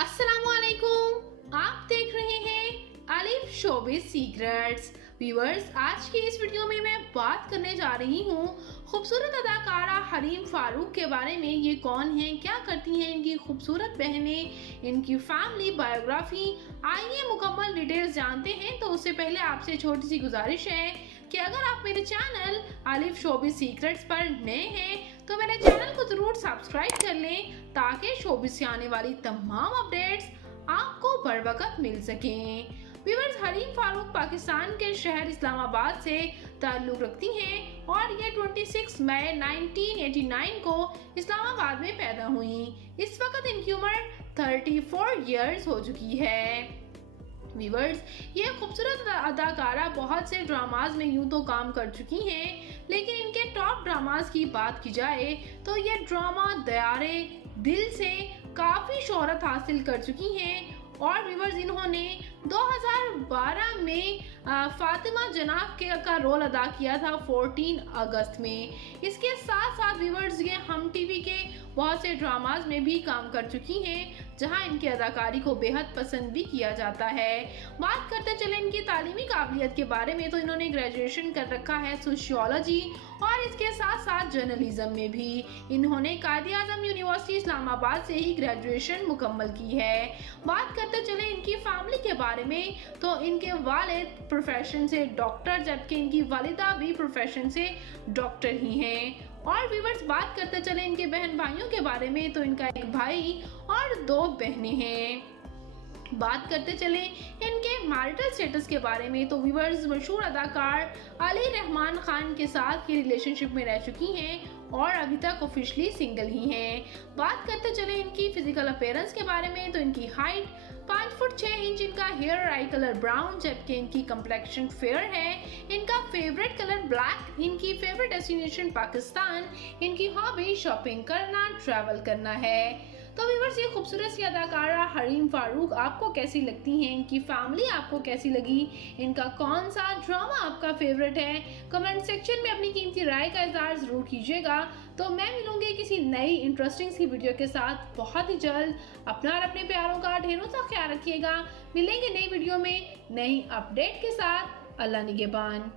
अस्सलामुअलैकुम, आप देख रहे हैं अलिफ शोबिज़ सीक्रेट्स। व्यूअर्स, आज की इस वीडियो में मैं बात करने जा रही हूँ खूबसूरत अदाकारा हरीम फारूक के बारे में। ये कौन हैं, क्या करती हैं इनकी खूबसूरत बहनें, इनकी फैमिली बायोग्राफी। आइए मुकम्मल डिटेल्स जानते हैं। तो उससे पहले आपसे छोटी सी गुजारिश है कि अगर आप मेरे चैनल अलिफ शोबिज़ सीक्रेट्स पर नए हैं तो मेरे चैनल को जरूर सब्सक्राइब कर लें ताकि शोबिज़ से आने वाली तमाम अपडेट्स आपको बर वक्त मिल सकें। व्यूअर्स, हरीम फारूक पाकिस्तान के शहर इस्लामाबाद से ताल्लुक़ रखती हैं और ये 26 मई 1989 को इस्लामाबाद में पैदा हुई। इस वक्त इनकी उम्र 34 इयर्स हो चुकी है। व्यूअर्स, ये खूबसूरत अदाकारा बहुत से ड्रामाज में यूं तो काम कर चुकी हैं, लेकिन इनके टॉप ड्रामाज की बात की जाए तो ये ड्रामा दयारे दिल से काफ़ी शोहरत हासिल कर चुकी हैं। और व्यूअर्स, इन्होंने 2012 में फातिमा जनाब का रोल अदा किया था 14 अगस्त में। इसके साथ साथ व्यूअर्स, ये हम टीवी के बहुत से ड्रामाज में भी काम कर चुकी हैं जहां इनकी अदाकारी को बेहद पसंद भी किया जाता है। बात करते चले इनकी तालीमी काबिलियत के बारे में तो इन्होंने ग्रेजुएशन कर रखा है सोशियोलॉजी और इसके साथ साथ जर्नलिज्म में भी। इन्होंने कायद-ए-आज़म यूनिवर्सिटी इस्लामाबाद से ही ग्रेजुएशन मुकम्मल की है। बात करते चले इनकी फैमिली के बारे में तो इनके वालिद प्रोफेशन से डॉक्टर, जबकि इनकी वालिदा भी प्रोफेशन से डॉक्टर ही हैं। और व्यूअर्स, बात करते चले इनके बहन भाइयों के बारे में तो इनका एक भाई और 2 बहनें हैं। बात करते चले इनके मैरिटल स्टेटस के बारे में तो व्यूअर्स, मशहूर अदाकार अली रहमान खान के साथ ये रिलेशनशिप में रह चुकी हैं और अभी तक ऑफिशियली सिंगल ही हैं। बात करते चले इनकी फिजिकल अपीयरेंस के बारे में तो इनकी हाइट 5 फुट 6 इंच, इनका हेयर आई कलर ब्राउन, जबकि इनकी कंप्लेक्शन फेयर है। इनका फेवरेट कलर ब्लैक, इनकी फेवरेट डेस्टिनेशन पाकिस्तान, इनकी हॉबी शॉपिंग करना, ट्रैवल करना है। तो व्यूअर्स, ये खूबसूरत सी अदाकारा हरीम फारूक आपको कैसी लगती हैं, इनकी फैमिली आपको कैसी लगी, इनका कौन सा ड्रामा आपका फेवरेट है, कमेंट सेक्शन में अपनी कीमती राय का इज़हार ज़रूर कीजिएगा। तो मैं मिलूंगी किसी नई इंटरेस्टिंग सी वीडियो के साथ बहुत ही जल्द। अपना और अपने प्यारों का ढेरों सा ख्याल रखिएगा। मिलेंगे नई वीडियो में नई अपडेट के साथ। अल्लाह निगहबान।